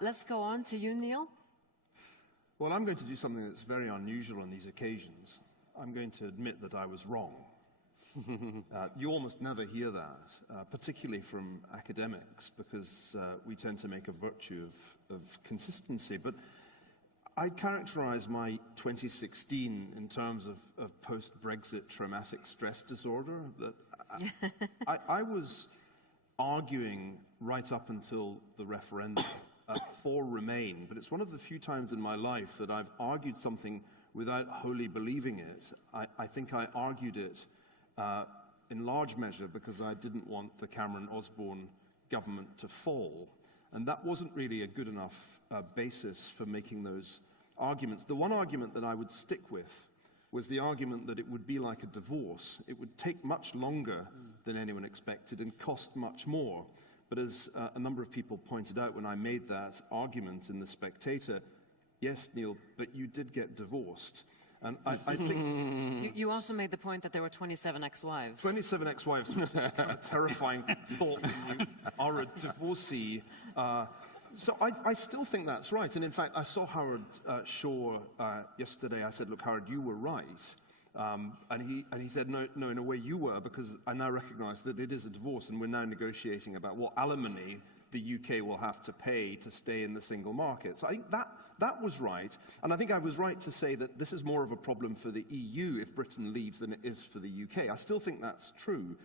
Let's go on to you, Niall. Well, I'm going to do something that's very unusual on these occasions. I'm going to admit that I was wrong. You almost never hear that, particularly from academics, because we tend to make a virtue of consistency. But I'd characterize my 2016 in terms of post-Brexit traumatic stress disorder. That I was arguing right up until the referendum for Remain, but it's one of the few times in my life that I've argued something without wholly believing it. I think I argued it in large measure because I didn't want the Cameron-Osborne government to fall. And that wasn't really a good enough basis for making those arguments. The one argument that I would stick with was the argument that it would be like a divorce. It would take much longer than anyone expected and cost much more. But as a number of people pointed out when I made that argument in The Spectator, yes, Neil, but you did get divorced. And I think... You also made the point that there were 27 ex-wives. 27 ex-wives, a terrifying thought when you are a divorcee. So I still think that's right. And in fact, I saw Howard Shaw yesterday. I said, look, Howard, you were right. And he said, no, in a way you were, because I now recognize that it is a divorce and we're now negotiating about what alimony the UK will have to pay to stay in the single market. So I think that was right. And I think I was right to say that this is more of a problem for the EU if Britain leaves than it is for the UK. I still think that's true.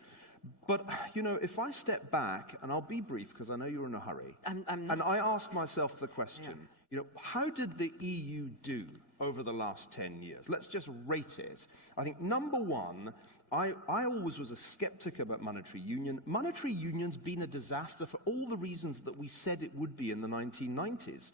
But, you know, if I step back, and I'll be brief because I know you're in a hurry, and I ask myself the question, you know, how did the EU do over the last 10 years? Let's just rate it. I think, number one, I always was a skeptic about monetary union. Monetary union's been a disaster for all the reasons that we said it would be in the 1990s,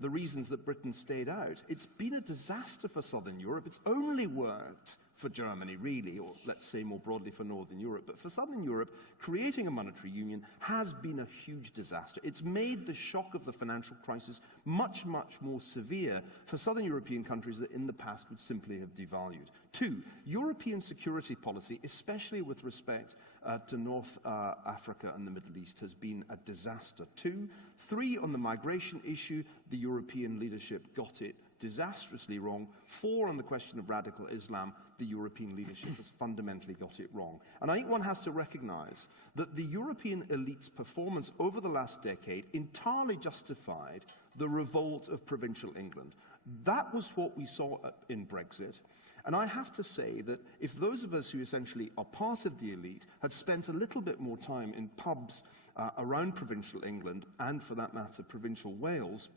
the reasons that Britain stayed out. It's been a disaster for Southern Europe. It's only worked for Germany, really, or let's say more broadly for Northern Europe. But for Southern Europe, creating a monetary union has been a huge disaster. It's made the shock of the financial crisis much, much more severe for Southern European countries that in the past would simply have devalued. Two, European security policy, especially with respect to North Africa and the Middle East, has been a disaster. Two, three, on the migration issue, the European leadership got it disastrously wrong. Four, on the question of radical Islam, the European leadership has fundamentally got it wrong. And I think one has to recognize that the European elite's performance over the last decade entirely justified the revolt of provincial England. That was what we saw in Brexit. And I have to say that if those of us who essentially are part of the elite had spent a little bit more time in pubs around provincial England, and for that matter, provincial Wales,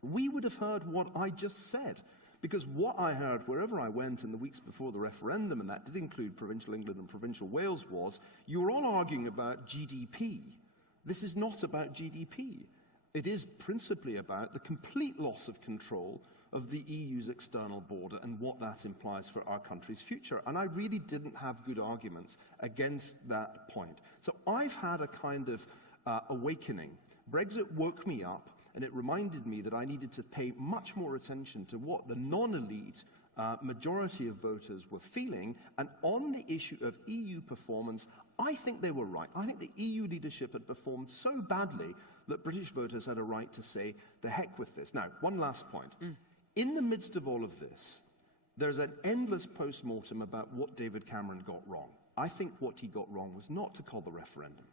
we would have heard what I just said. Because what I heard wherever I went in the weeks before the referendum, and that did include provincial England and provincial Wales, was you were all arguing about GDP. This is not about GDP. It is principally about the complete loss of control of the EU's external border and what that implies for our country's future. And I really didn't have good arguments against that point. So I've had a kind of awakening. Brexit woke me up, and it reminded me that I needed to pay much more attention to what the non-elite majority of voters were feeling. And on the issue of EU performance, I think they were right. I think the EU leadership had performed so badly that British voters had a right to say, the heck with this. Now, one last point. In the midst of all of this, there's an endless post-mortem about what David Cameron got wrong. I think what he got wrong was not to call the referendum.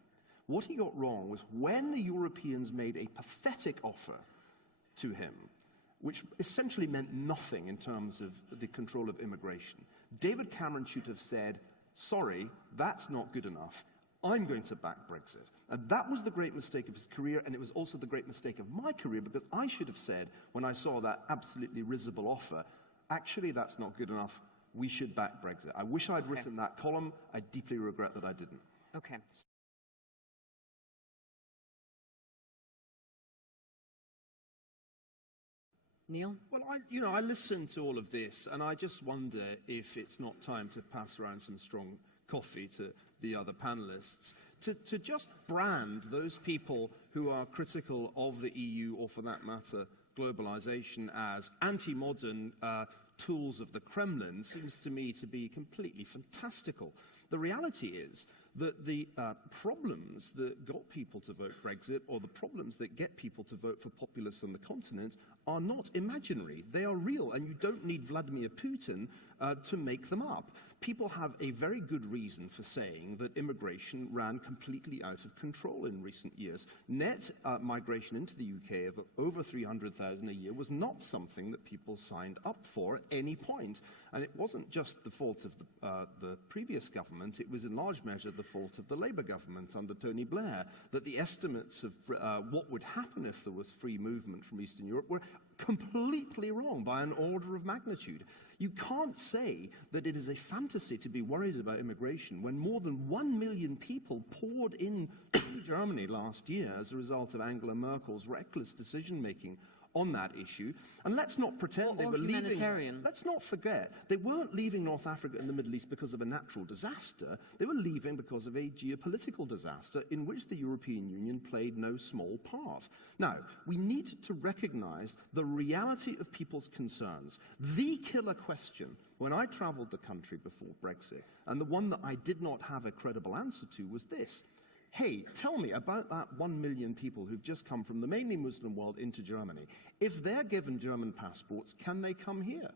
What he got wrong was when the Europeans made a pathetic offer to him, which essentially meant nothing in terms of the control of immigration, David Cameron should have said, sorry, that's not good enough. I'm going to back Brexit. And that was the great mistake of his career, and it was also the great mistake of my career, because I should have said, when I saw that absolutely risible offer, actually that's not good enough. We should back Brexit. I wish I'd written that column. I deeply regret that I didn't. Okay. Niall? Well, I listen to all of this, and I just wonder if it's not time to pass around some strong coffee to the other panelists, to just brand those people who are critical of the EU, or for that matter, globalization, as anti-modern tools of the Kremlin seems to me to be completely fantastical. The reality is that the problems that got people to vote Brexit, or the problems that get people to vote for populists on the continent, are not imaginary. They are real, and you don't need Vladimir Putin to make them up. People have a very good reason for saying that immigration ran completely out of control in recent years. Net migration into the UK of over 300,000 a year was not something that people signed up for at any point. And it wasn't just the fault of the previous government, it was in large measure the fault of the Labour government under Tony Blair, that the estimates of what would happen if there was free movement from Eastern Europe were completely wrong by an order of magnitude. You can't say that it is a fantasy to be worried about immigration when more than 1 million people poured into Germany last year as a result of Angela Merkel's reckless decision-making on that issue. And let's not pretend they were leaving. Let's not forget, they weren't leaving North Africa and the Middle East because of a natural disaster. They were leaving because of a geopolitical disaster in which the European Union played no small part. Now, we need to recognize the reality of people's concerns. The killer question when I traveled the country before Brexit, and the one that I did not have a credible answer to, was this. Hey, tell me about that 1 million people who've just come from the mainly Muslim world into Germany. If they're given German passports, can they come here?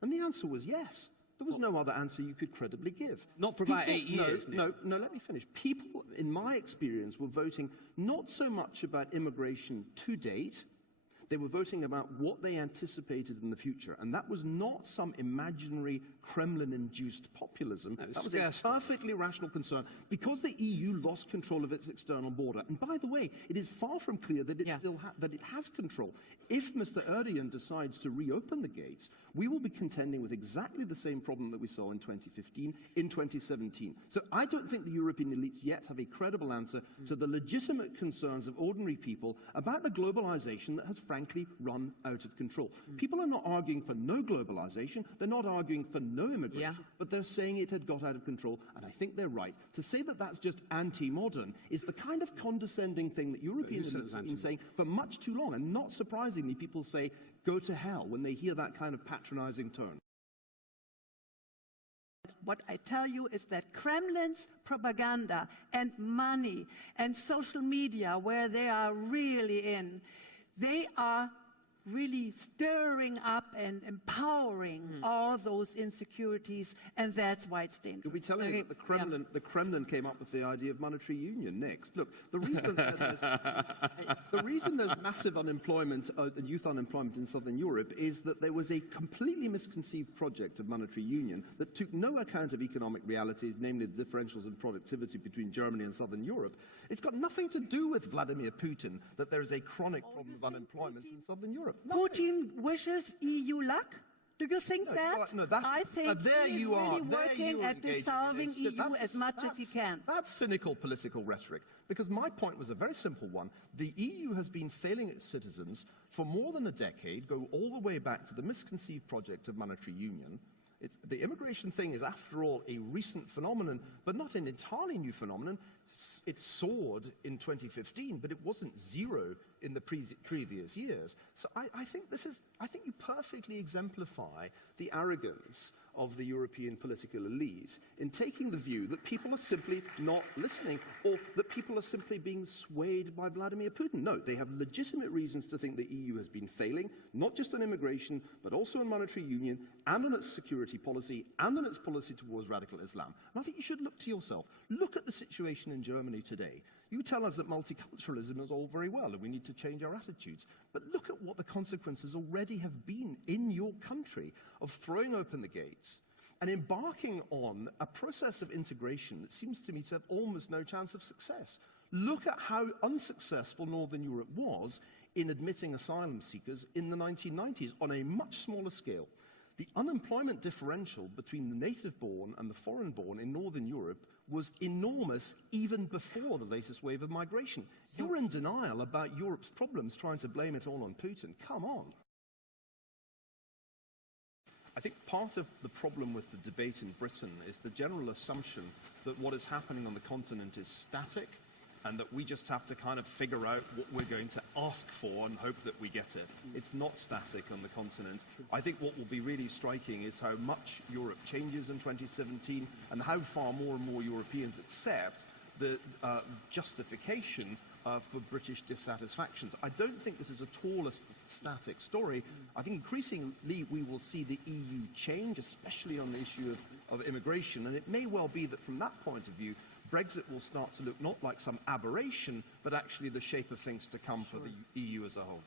And the answer was yes. There was no other answer you could credibly give. Not for about 8 years. No, let me finish. People, in my experience, were voting not so much about immigration to date. They were voting about what they anticipated in the future. And that was not some imaginary Kremlin-induced populism. That was a perfectly rational concern because the EU lost control of its external border. And by the way, it is far from clear that it that it has control. If Mr. Erdogan decides to reopen the gates, we will be contending with exactly the same problem that we saw in 2015, in 2017. So I don't think the European elites yet have a credible answer to the legitimate concerns of ordinary people about a globalization that has frankly run out of control. People are not arguing for no globalization, they're not arguing for no immigration, but they're saying it had got out of control, and I think they're right. To say that that's just anti-modern is the kind of condescending thing that European elites have been saying for much too long, and not surprisingly, people say, go to hell, when they hear that kind of patronizing tone. What I tell you is that Kremlin's propaganda and money and social media, where they are really in, they are really stirring up and empowering all those insecurities, and that's why it's dangerous. You'll be telling me that the Kremlin came up with the idea of monetary union next. Look, the reason there's massive unemployment, youth unemployment in Southern Europe, is that there was a completely misconceived project of monetary union that took no account of economic realities, namely the differentials in productivity between Germany and Southern Europe. It's got nothing to do with Vladimir Putin that there is a chronic problem of unemployment in Southern Europe. Putin wishes EU luck? Do you think that? No, I think he's really working at dissolving EU as much as he can. That's cynical political rhetoric, because my point was a very simple one. The EU has been failing its citizens for more than a decade, go all the way back to the misconceived project of monetary union. The immigration thing is, after all, a recent phenomenon, but not an entirely new phenomenon. It soared in 2015, but it wasn't zero in the previous years. So I think you perfectly exemplify the arrogance of the European political elite in taking the view that people are simply not listening, or that people are simply being swayed by Vladimir Putin. No, they have legitimate reasons to think the EU has been failing, not just on immigration, but also on monetary union, and on its security policy, and on its policy towards radical Islam. And I think you should look to yourself. Look at the situation in Germany today. You tell us that multiculturalism is all very well and we need to change our attitudes. But look at what the consequences already have been in your country of throwing open the gates and embarking on a process of integration that seems to me to have almost no chance of success. Look at how unsuccessful Northern Europe was in admitting asylum seekers in the 1990s on a much smaller scale. The unemployment differential between the native-born and the foreign-born in Northern Europe was enormous even before the latest wave of migration. You're in denial about Europe's problems, trying to blame it all on Putin. Come on. I think part of the problem with the debate in Britain is the general assumption that what is happening on the continent is static, and that we just have to kind of figure out what we're going to ask for and hope that we get it. It's not static on the continent. I think what will be really striking is how much Europe changes in 2017 and how far more and more Europeans accept the justification for British dissatisfactions. I don't think this is at all a static story. I think increasingly we will see the EU change, especially on the issue of immigration, and it may well be that from that point of view, Brexit will start to look not like some aberration, but actually the shape of things to come for the EU as a whole.